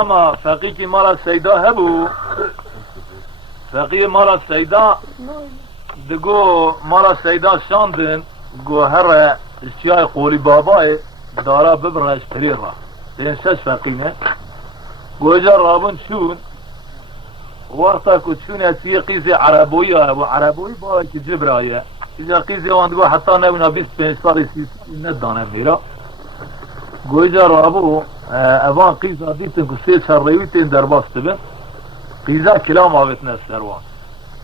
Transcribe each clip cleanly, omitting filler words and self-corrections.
اما فقیه مارا سیدا هبو فقیه مارا سیدا دگو مارا سیدا شاندن گو هر اشیاء قولی بابای دارا ببرش پریر را این شش فقیه گو اجا رابن شون وقتا که چون اسی قیزی عربوی و عربوی با که جبرایه اجا قیزی واندگو حتی نبونا 25 سال 30 ندانه میرا گو اجا رابو اوان قیزا دیتن که 3 چروی تین در باست بین قیزا کلام آویت نست اروان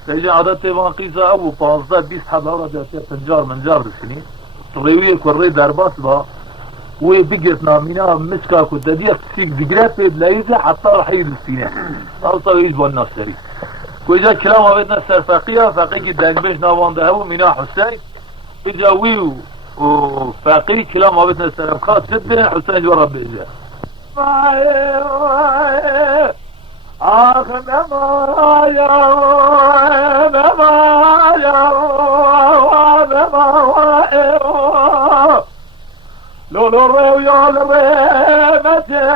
اجا عادت اوان قیزا او 15-20 حبه دیتی 50 منجار دسنی روی کره در باست با وی بقيت نامينا مسكا كددية سيك بقرات بيد لايزة حتى راح يدستينه ألطا يجبو الناس سري وإجا كلام عبدنا السر فقيه فقيه دانبش نوان دهو منا حسين إجا ويو وفقيه كلام عبدنا السر أبخات شده حسين جوا رب إجا آخ نمايا لو الريو يا الريو متى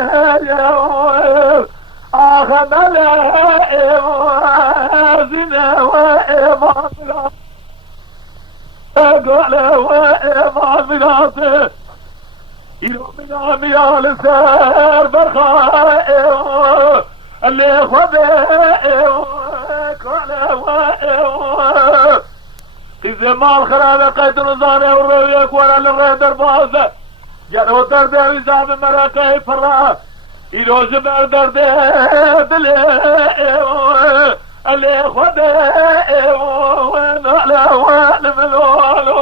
آخ ملائم زنا وإيمان قال وإيمان بلاته يلو من عميال سير برخائم اللي خبئم قال وإيمان في زمان خرابة قيد نظامي والريو يكون الريو دربازة جلو درد عزام مراقه فرا ایرو زبر درد دل اللي خده ونعلى وعلم الوالو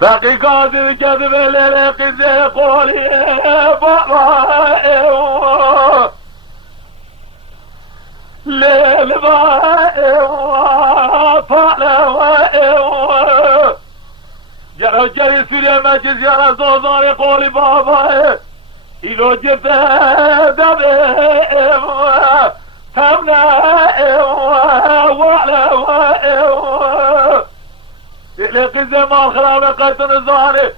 باقي قادر كذب للقي زي قولي بابا ليل فعلا جرى جري سوريا ماجز يرى زوزان يقولي بابا إلو جبت دبي تمنا وعلا إلقي زمان خرابة قيت نزاني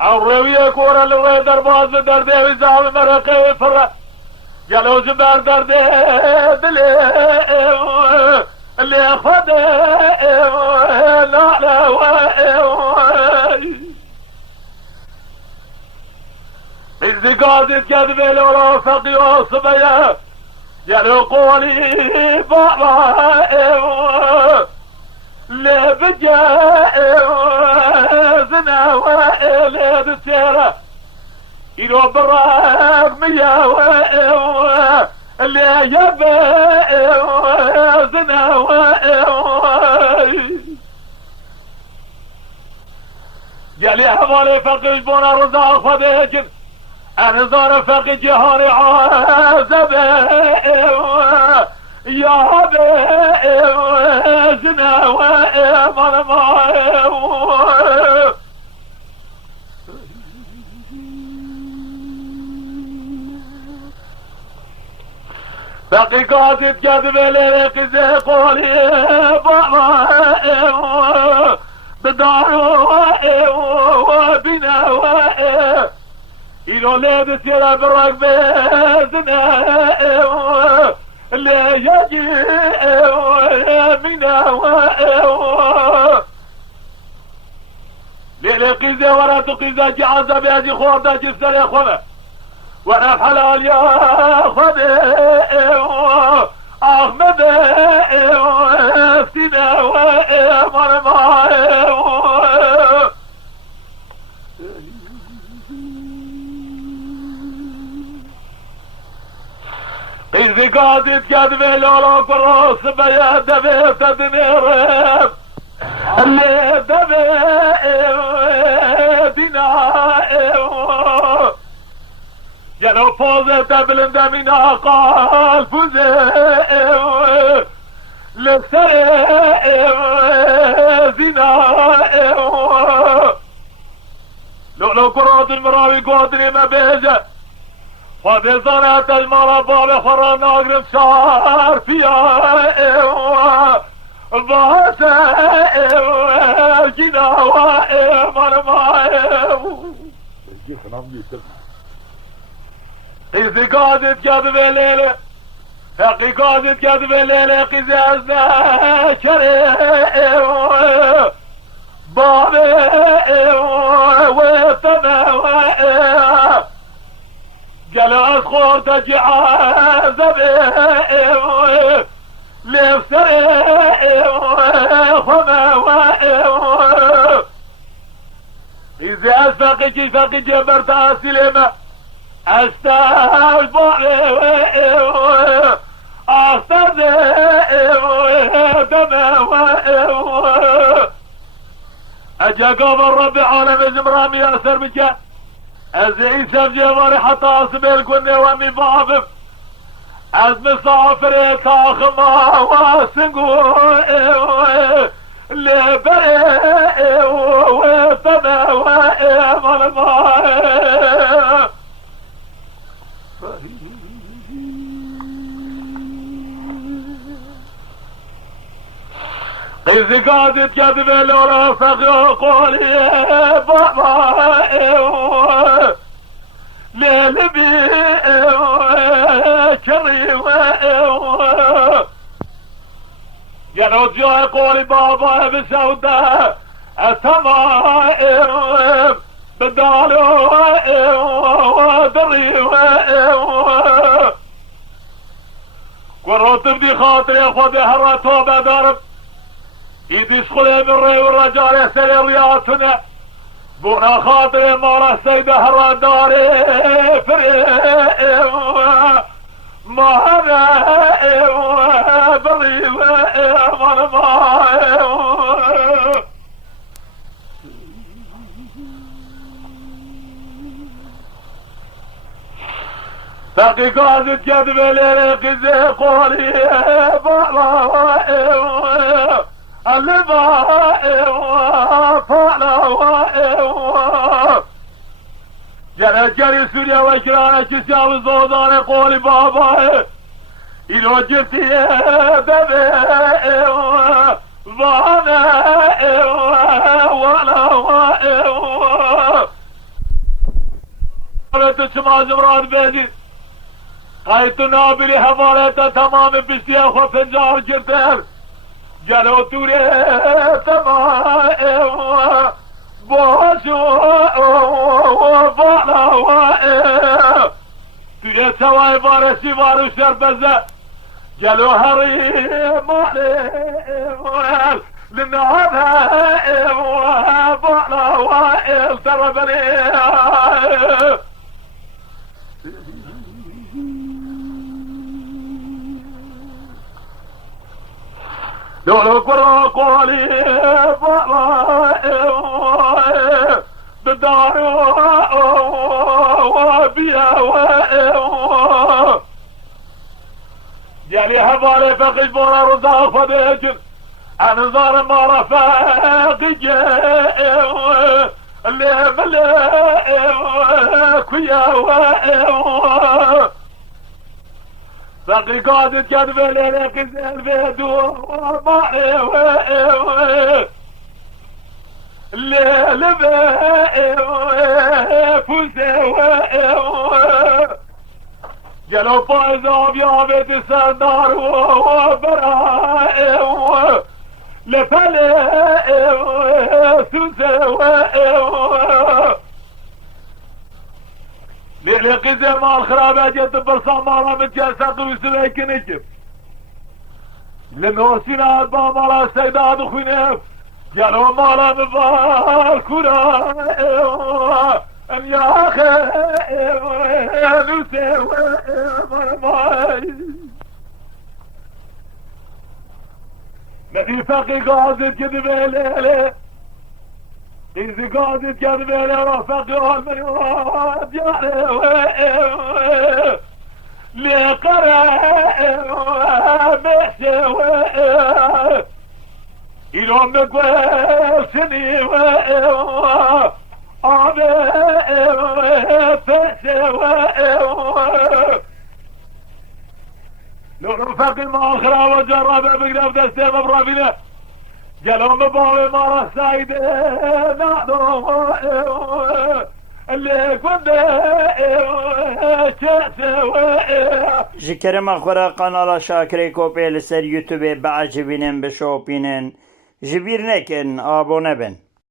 عروية كورا لغي درباز دردي وزام مرقي فرق جلو زبر درد دلي اللي خده لا لا إذا قادت كذب لو فقي وصبيا جلو قولي بابا اللي بجا زنا وإلي دسيرة يلو براك ميا اللي يبي زنا جالي حوالي فقي جبونا رزاق فديكن انا زار فقي جهاري عازب يا بي زنا باقي قاعد كذب ليك زي قولي بابا بدار وبنا يلو ليد سيرا براك بزنا اللي يجي منا ليك زي ورا تقيزا جي عزب يجي خوضا جسر يا خونا وانا الحلال يا خدي اغمد سينا وامر معي إذا قادت كذب لولا فراس بيا دبي تدنير اللي دبي دينا جلو فوزة تبلند من قال فوزة لسرع زنا لو قرات المراوي قادري ما بيجا فاضل صنعت المرا باب خرا ناقرم شعر فيها باسه جداوة مرمى قيزي قادت كذب الليلة فقي قادت كذب الليلة قيزي أزنا كريم بابي وطمع جلس خورتك عازبي لفسري خمع إذا أسفقك فقي جبرت سلمة أستغفر أجا قبر ربي عالم زمرام ياسر بك أزعي سفجي وري حتى أصبي الكوني وامي بابم از مسافر تاخما واسنقو لبري وطمع ومرمى قيزي قادت كذب لورا فقر قولي بابا ليلبي كريم قالوا جاي قولي بابا بسودة التمائم بدالو ودريم قررت بدي خاطري اخوضي هراتو بدرب يدي شغلي من ري والرجال يسالي رياضتنا بونا خاطري مالا السيدة هرا داري فريم ما هذا بريم باقي قاعد كذب لي قزي قولي بابا اللي فالا جرى جري سوريا وكرانا كساوي زودان قولي بابا إلو جبتي بابي وانا ولا تسمع زمران بيدي قايت نابلي حمالته تمام بسيخ وفنجار جرتر جلو توري تمام بوشو وفالا توري سواي بارسي بارو شربزة جلو هريم عليم لنهارها وفالا وائل تربني لولو قرا قولي بابا بدايو وبيا يعني هبالي فقش بورا رزاق فديجن انظار ما رفاقي اللي بلي كويا فقي قادت كذب ليلة قزل بيدو ومعي الليل بفوزي جلو فايز ابيا بيت السندار وبرائي لفلي سوزي ليلي قزي مال خرابة جد برصام مالا متجسد ويسوي نجم لنوسينا با مالا السيدات وخوينيف جلو مالا مبال كورا ان يا اخي نسوي مرماي ندي فقي قاعدت كذب ليلي إذا قادت كذب لي رفقي المنوات يعني لقرأ مشي إلهم نقوى سني أبي فشي لو فقي ما آخره وجربه بقرب دسته مبرابينه جلوم بابي مرة سايدة نادو اللي كنت جكرم خورا قنالا شاكري كوبي لسر يوتيوب بعجبينن بشوبينن جبير نكن آبونه بن